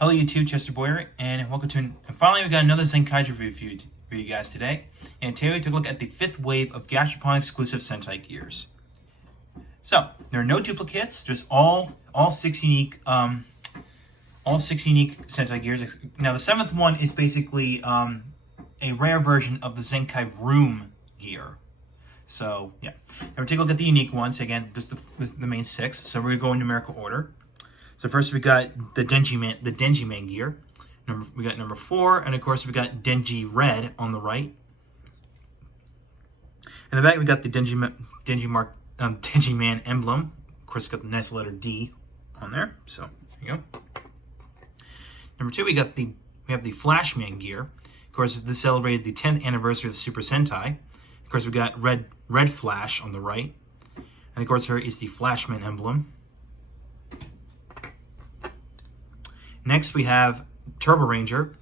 Hello YouTube, Chester Boyer, and welcome to, and finally we got another Zenkaiger review for you guys today. And today we took a look at the 5th wave of Gashapon exclusive Sentai Gears. So, there are no duplicates, just all 6 unique Sentai Gears. Now the 7th one is basically a rare version of the Zenkai Room Gear. So, yeah. Now we'll take a look at the unique ones. Again, this is the main 6, so we're going to go in numerical order. So first we got the Denziman gear. We got number 4, and of course we got Denji Red on the right. In the back we got the Denziman emblem. Of course, we got the nice letter D on there. So there you go. Number 2 we have the Flashman gear. Of course, this celebrated the 10th anniversary of the Super Sentai. Of course, we got Red Flash on the right, and of course here is the Flashman emblem. Next, we have Turboranger,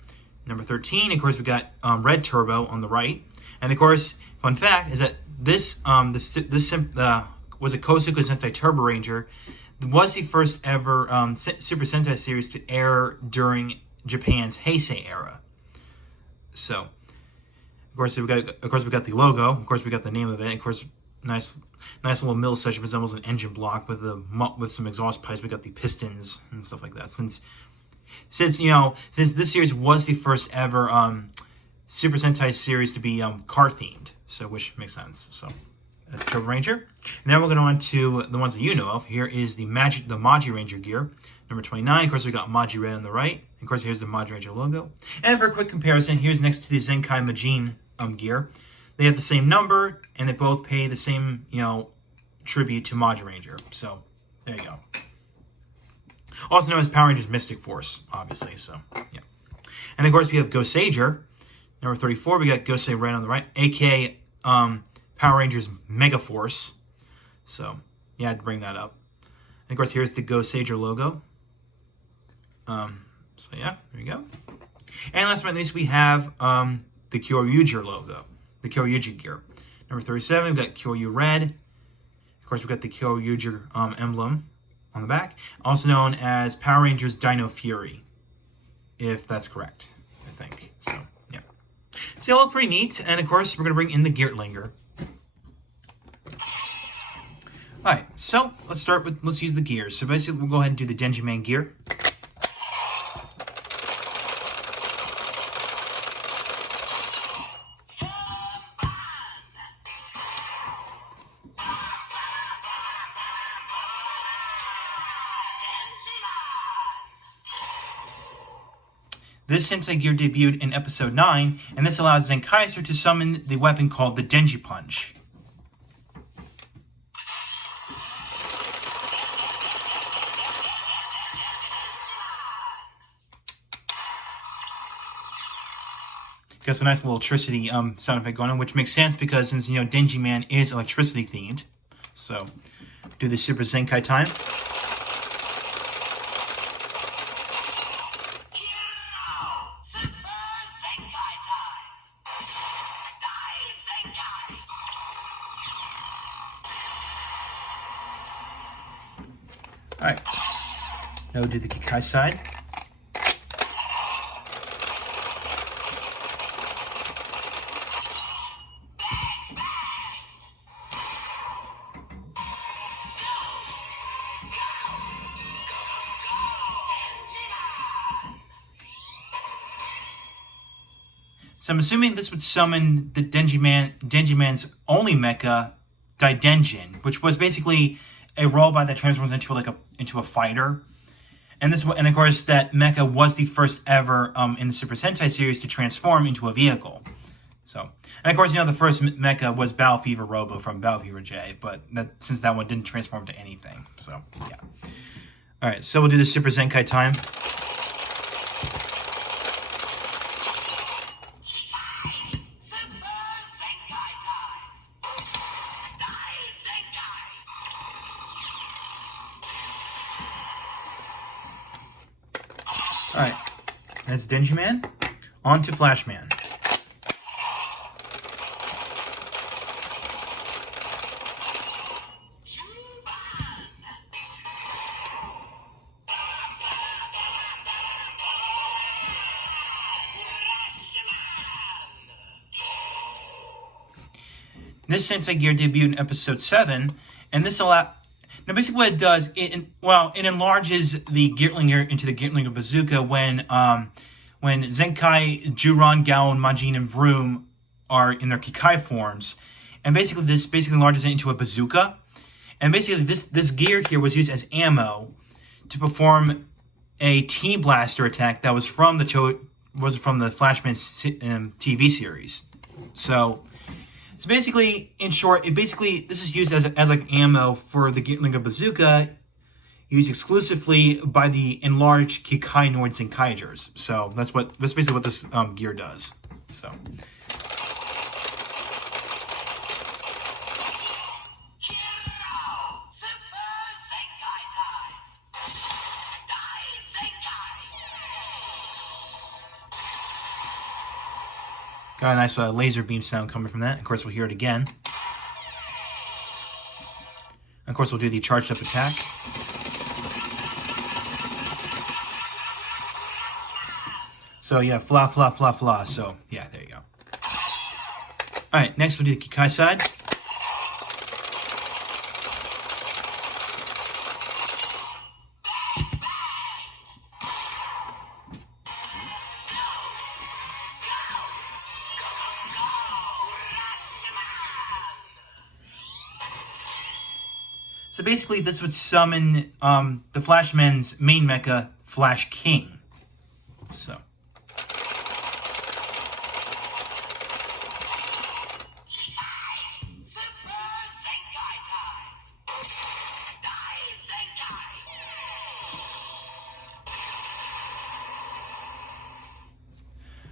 number 13. Of course, we got Red Turbo on the right. And of course, fun fact is that this was a Goseiger Sentai Turboranger. It was the first ever Super Sentai series to air during Japan's Heisei era. So, of course, we got the logo. Of course, we got the name of it. Of course, nice little middle section resembles an engine block with some exhaust pipes. We got the pistons and stuff like that. Since this series was the first ever Super Sentai series to be car themed, so which makes sense. So that's Turboranger. Now we're going on to the ones that you know of. Here is the Magiranger Gear, number 29. Of course, we got Magi Red on the right. And of course, here's the Magiranger logo. And for a quick comparison, here's next to the Zenkai Magin gear. They have the same number, and they both pay the same tribute to Magiranger. So there you go. Also known as Power Rangers Mystic Force, obviously, so, yeah. And, of course, we have Goseiger. Number 34, we got Goseiger Red on the right, a.k.a. Power Rangers Mega Force. So, yeah, I had to bring that up. And, of course, here's the Goseiger logo. So, yeah, there you go. And last but not least, we have the Kyoryuger logo, the Kyoryuger Gear. Number 37, we've got Kyoryu Red. Of course, we've got the Kyoryuger emblem on the back, also known as Power Rangers Dino Fury, if that's correct, I think. So, yeah. So, they all look pretty neat, and of course, we're going to bring in the Geertlinger. Alright, so let's use the gears. So basically, we'll go ahead and do the Denziman gear. This Sentai Gear debuted in episode 9, and this allows Zenkaiger to summon the weapon called the Denji Punch. Got some nice little electricity sound effect going on, which makes sense because since Denziman is electricity themed. So, do the Super Zenkai time. Alright, now we'll do the Kikai side. So I'm assuming this would summon the Denjiman's only mecha, Daidenjin, which was basically a robot that transforms into a fighter, and of course that mecha was the first ever in the Super Sentai series to transform into a vehicle. So, and of course the first mecha was Battle Fever Robo from Battle Fever J, but since that one didn't transform to anything, so yeah. All right, so we'll do the Super Zenkai time. Alright, that's Denziman. On to Flashman. This Sentai Gear debuted in episode 7, and this now basically what it does, it enlarges the Kyoryuger into the Kyoryuger bazooka when Zenkai, Juron, Gao, Majin, and Vroom are in their Kikai forms, and basically this enlarges it into a bazooka, and basically this gear here was used as ammo to perform a Team Blaster attack that was from the Flashman TV series. So basically, in short, this is used as like ammo for the Kyoryuger bazooka, used exclusively by the enlarged Kikai Sentai. So that's basically what this gear does. So. Got a nice laser beam sound coming from that. Of course, we'll hear it again. Of course, we'll do the charged up attack. So yeah, fla fla fla fla. So yeah, there you go. Alright, next we'll do the Kikai side. So basically, this would summon the Flashman's main mecha, Flash King. So.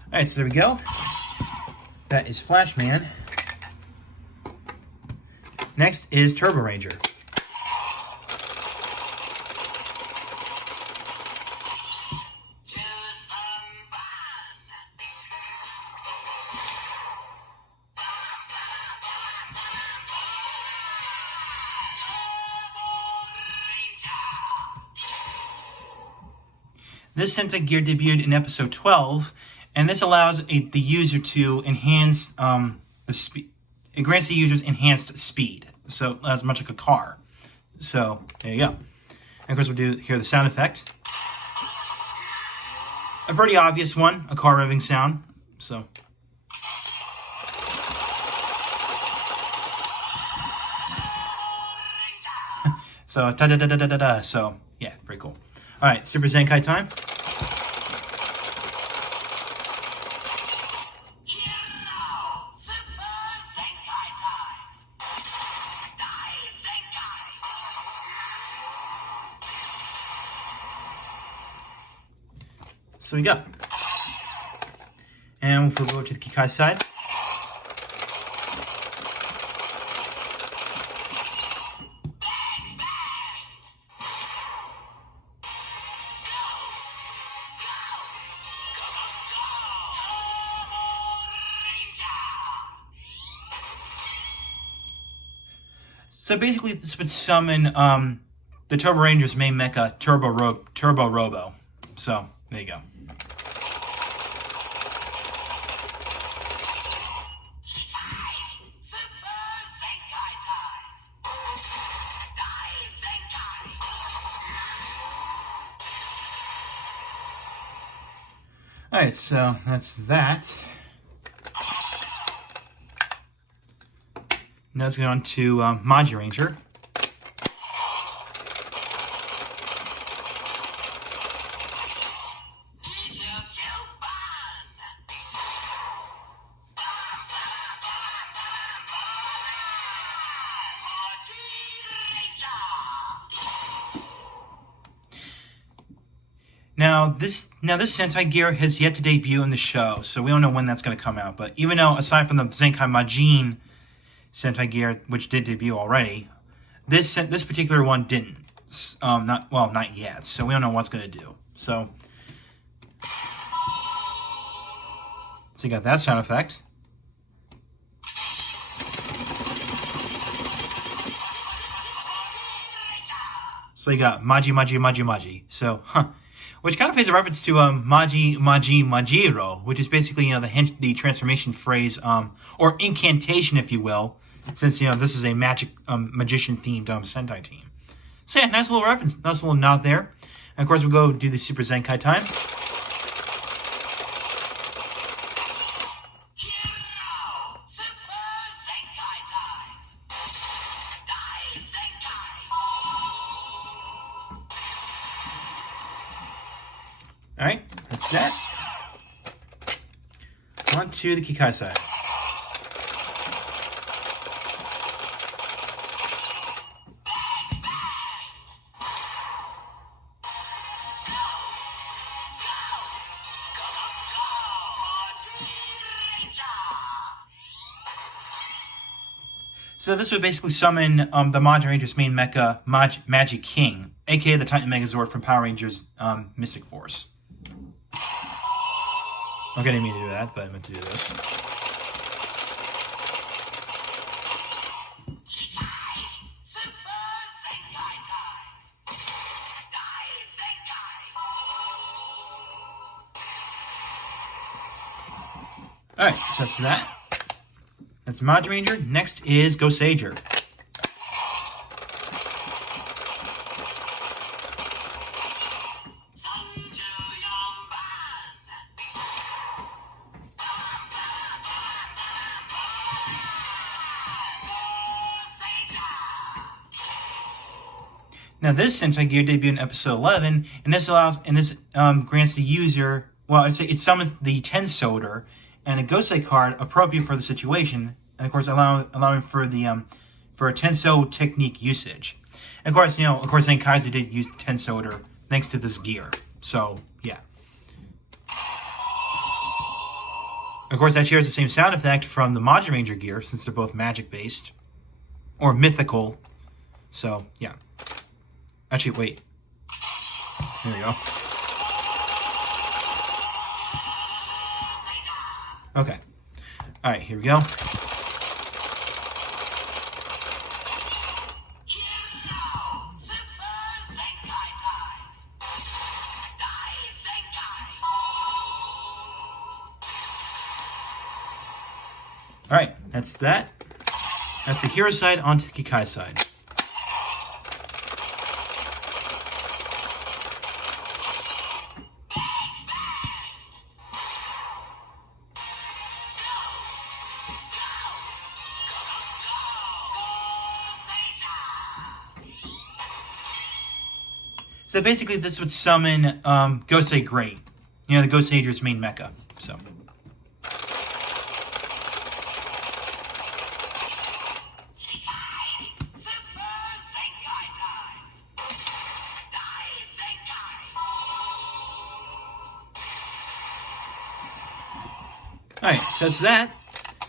Alright, so there we go. That is Flashman. Next is Turboranger. This Sentai Gear debuted in episode 12, and this allows the user to enhance the speed. It grants the users enhanced speed, so as much like a car. So there you go. And of course, we'll hear the sound effect. A pretty obvious one, a car revving sound. So. So da da da da da da. So yeah, pretty cool. All right, Super Zenkai time. So we go. And we'll go to the Kikai side. So basically, this would summon the Turboranger's main mecha, Turbo Robo. So there you go. Alright, so that's that. Now let's get on to Magiranger. Now this Sentai Gear has yet to debut in the show, so we don't know when that's going to come out. But even though, aside from the Zenkai Majin Sentai Gear, which did debut already, this particular one didn't. Not yet. So we don't know what's going to do. So you got that sound effect. So you got Magi. So, which kind of pays a reference to Magiro, which is basically the transformation phrase or incantation, if you will, since, this is a magician-themed Sentai team. So yeah, nice little reference, nice little nod there. And of course, we'll go do the Super Zenkai time. Alright, that's that. On to the Kikai side. So this would basically summon the Magiranger's main mecha, Magic King, aka the Titan Megazord from Power Rangers Mystic Force. Okay, I didn't mean to do that, but I meant to do this. Alright, so that's that. That's Magiranger. Next is Goseiger. Now this Sentai Gear debuted in episode 11, and this grants the user, it summons the Tensoder and a Gosei card appropriate for the situation, and of course allowing for the for a Tenso technique usage. And of course, Zenkaiger did use Tensoder thanks to this gear. So yeah. Of course, that shares the same sound effect from the Magiranger Gear, since they're both magic based or mythical. So yeah. Actually, wait. There we go. Okay. Alright, here we go. Alright, that's that. That's the hero side, onto the Kikai side. So basically, this would summon Gosei Great, the Goseiger's main mecha. So. Alright, so that's that.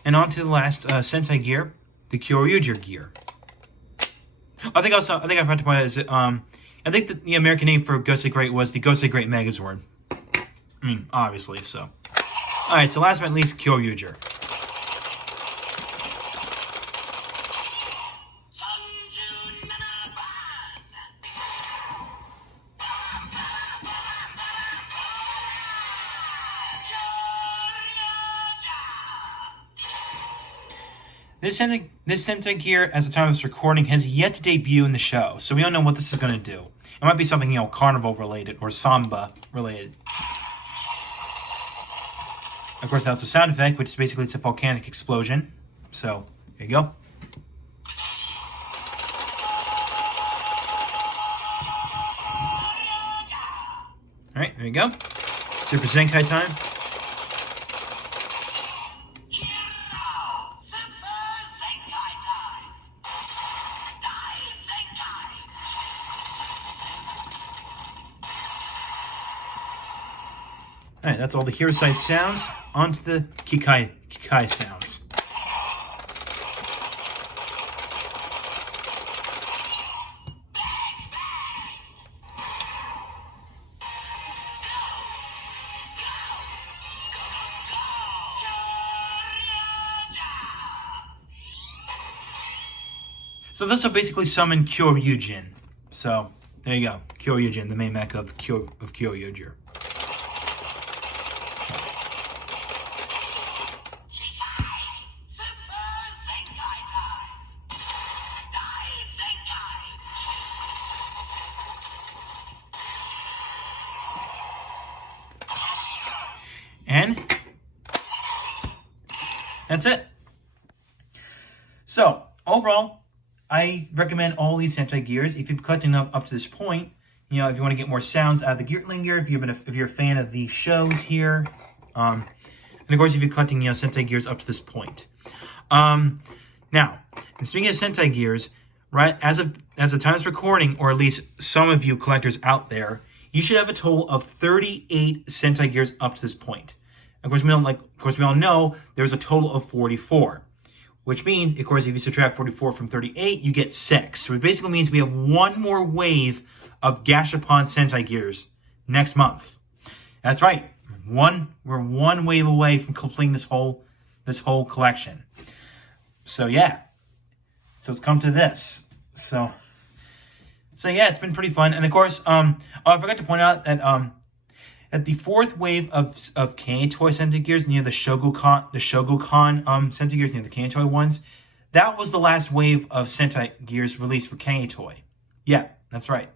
And on to the last Sentai Gear, the Kyoryuger Gear. I think I forgot to point out is I think that the American name for Gosei Great was the Gosei Great Megazord. I mean, obviously, so. Alright, so last but not least, Kyoryuger. This Sentai Gear, as the time of this recording, has yet to debut in the show, so we don't know what this is going to do. It might be something, carnival related or samba related. Of course, that's a sound effect, which is basically it's a volcanic explosion. So, here you go. Alright, there you go. Super Zenkai time. Alright, that's all the hero side sounds. Onto the Kikai sounds. So this will basically summon Kyoryuger. So, there you go. Kyoryuger, the main mecha of Kyoryuger. And that's it. So, overall, I recommend all these Sentai Gears. If you've been collecting them up to this point, you know, if you want to get more sounds out of the Kyoryuger, if you're a fan of the shows here, and of course, if you're collecting, you know, Sentai Gears up to this point. Now, and speaking of Sentai Gears, right, as of the time of this recording, or at least some of you collectors out there, you should have a total of 38 Sentai Gears up to this point. Of course, we all know there's a total of 44, which means, of course, if you subtract 44 from 38, you get 6. So it basically means we have one more wave of Gashapon Sentai Gears next month. That's right. We're one wave away from completing this whole collection. So yeah. So it's come to this. So yeah, it's been pretty fun. And of course, I forgot to point out that at the fourth wave of Kanei Toy Sentai Gears, near the Shogokan Sentai Gears, near the Kanei Toy ones, that was the last wave of Sentai Gears released for Kanei Toy. Yeah, that's right.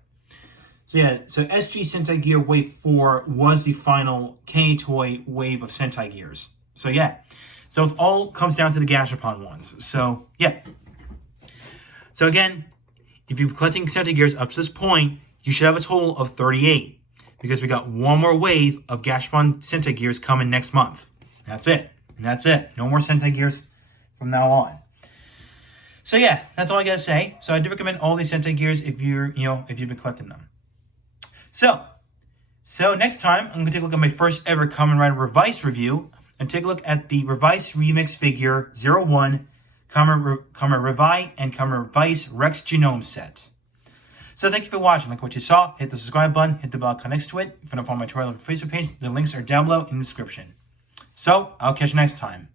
So yeah, so SG Sentai Gear Wave 4 was the final Kanei Toy wave of Sentai Gears. So yeah, so it all comes down to the Gashapon ones. So yeah. So again, if you're collecting Sentai Gears up to this point, you should have a total of 38. Because we got one more wave of Gashapon Sentai Gears coming next month. That's it. And that's it. No more Sentai Gears from now on. So yeah, that's all I gotta say. So I do recommend all these Sentai Gears if you've been collecting them. So next time, I'm gonna take a look at my first ever Kamen Rider Revised review and take a look at the Revised Remix Figure 01 Kamen Revi and Kamen Revice Rex Genome Set. So thank you for watching. Like what you saw, hit the subscribe button, hit the bell icon next to it. If you want to follow my Twitter and Facebook page, the links are down below in the description. So I'll catch you next time.